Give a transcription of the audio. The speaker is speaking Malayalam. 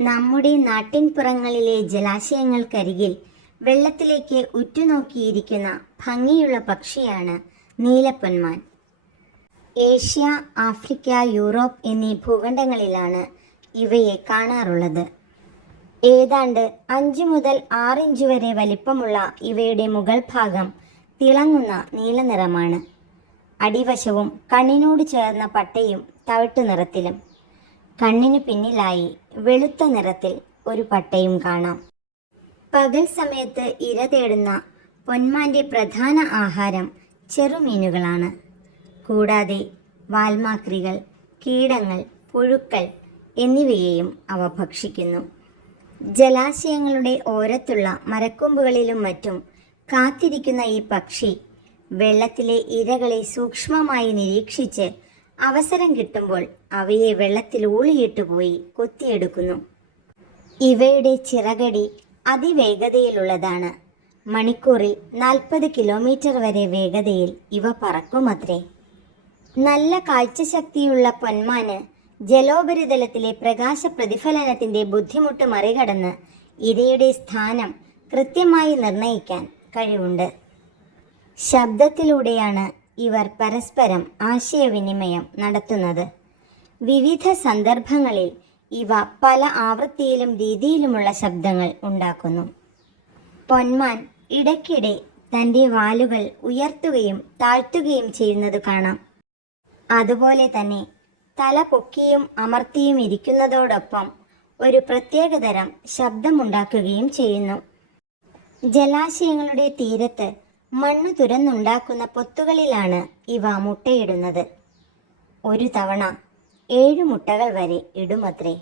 നമ്മുടെ നാട്ടിൻപുറങ്ങളിലെ ജലാശയങ്ങൾക്കരികിൽ വെള്ളത്തിലേക്ക് ഉറ്റുനോക്കിയിരിക്കുന്ന ഭംഗിയുള്ള പക്ഷിയാണ് നീലപ്പൊന്മാൻ. ഏഷ്യ ആഫ്രിക്ക യൂറോപ്പ് എന്നീ ഭൂഖണ്ഡങ്ങളിലാണ് ഇവയെ കാണാറുള്ളത്. ഏതാണ്ട് അഞ്ച് മുതൽ ആറിഞ്ച് വരെ വലിപ്പമുള്ള ഇവയുടെ മുകൾ ഭാഗം തിളങ്ങുന്ന നീല നിറമാണ് അടിവശവും കണ്ണിനോട് ചേർന്ന പട്ടയും തവിട്ടു നിറത്തിലും കണ്ണിനു പിന്നിലായി വെളുത്ത നിറത്തിൽ ഒരു പട്ടയും കാണാം. പകൽ സമയത്ത് ഇര തേടുന്ന പൊന്മാന്റെ പ്രധാന ആഹാരം ചെറുമീനുകളാണ്. കൂടാതെ വാൽമാക്രികൾ കീടങ്ങൾ പുഴുക്കൾ എന്നിവയെയും അവ ഭക്ഷിക്കുന്നു. ജലാശയങ്ങളുടെ ഓരത്തുള്ള മരക്കൊമ്പുകളിലും മറ്റും കാത്തിരിക്കുന്ന ഈ പക്ഷി വെള്ളത്തിലെ ഇരകളെ സൂക്ഷ്മമായി നിരീക്ഷിച്ച് അവസരം കിട്ടുമ്പോൾ അവയെ വെള്ളത്തിൽ ഊളിയിട്ട് പോയി കൊത്തിയെടുക്കുന്നു. ഇവയുടെ ചിറകടി അതിവേഗതയിലുള്ളതാണ്. മണിക്കൂറിൽ നാൽപ്പത് കിലോമീറ്റർ വരെ വേഗതയിൽ ഇവ പറക്കുമത്രേ. നല്ല കാഴ്ചശക്തിയുള്ള പൊന്മാന് ജലോപരിതലത്തിലെ പ്രകാശ പ്രതിഫലനത്തിന്റെ ബുദ്ധിമുട്ട് മറികടന്ന് ഇരയുടെ സ്ഥാനം കൃത്യമായി നിർണയിക്കാൻ കഴിവുണ്ട്. ശബ്ദത്തിലൂടെയാണ് ഇവർ പരസ്പരം ആശയവിനിമയം നടത്തുന്നത്. വിവിധ സന്ദർഭങ്ങളിൽ ഇവ പല ആവൃത്തിയിലും രീതിയിലുമുള്ള ശബ്ദങ്ങൾ ഉണ്ടാക്കുന്നു. പൊന്മാൻ ഇടയ്ക്കിടെ തന്റെ വാലുകൾ ഉയർത്തുകയും താഴ്ത്തുകയും ചെയ്യുന്നത് കാണാം. അതുപോലെ തന്നെ തല പൊക്കിയും അമർത്തിയും ഇരിക്കുന്നതോടൊപ്പം ഒരു പ്രത്യേകതരം ശബ്ദമുണ്ടാക്കുകയും ചെയ്യുന്നു. ജലാശയങ്ങളുടെ തീരത്ത് മണ്ണ് തുരന്നുണ്ടാക്കുന്ന പൊത്തുകളിലാണ് ഇവ മുട്ടയിടുന്നത്. ഒരു തവണ ഏഴു മുട്ടകൾ വരെ ഇടുമത്രേ.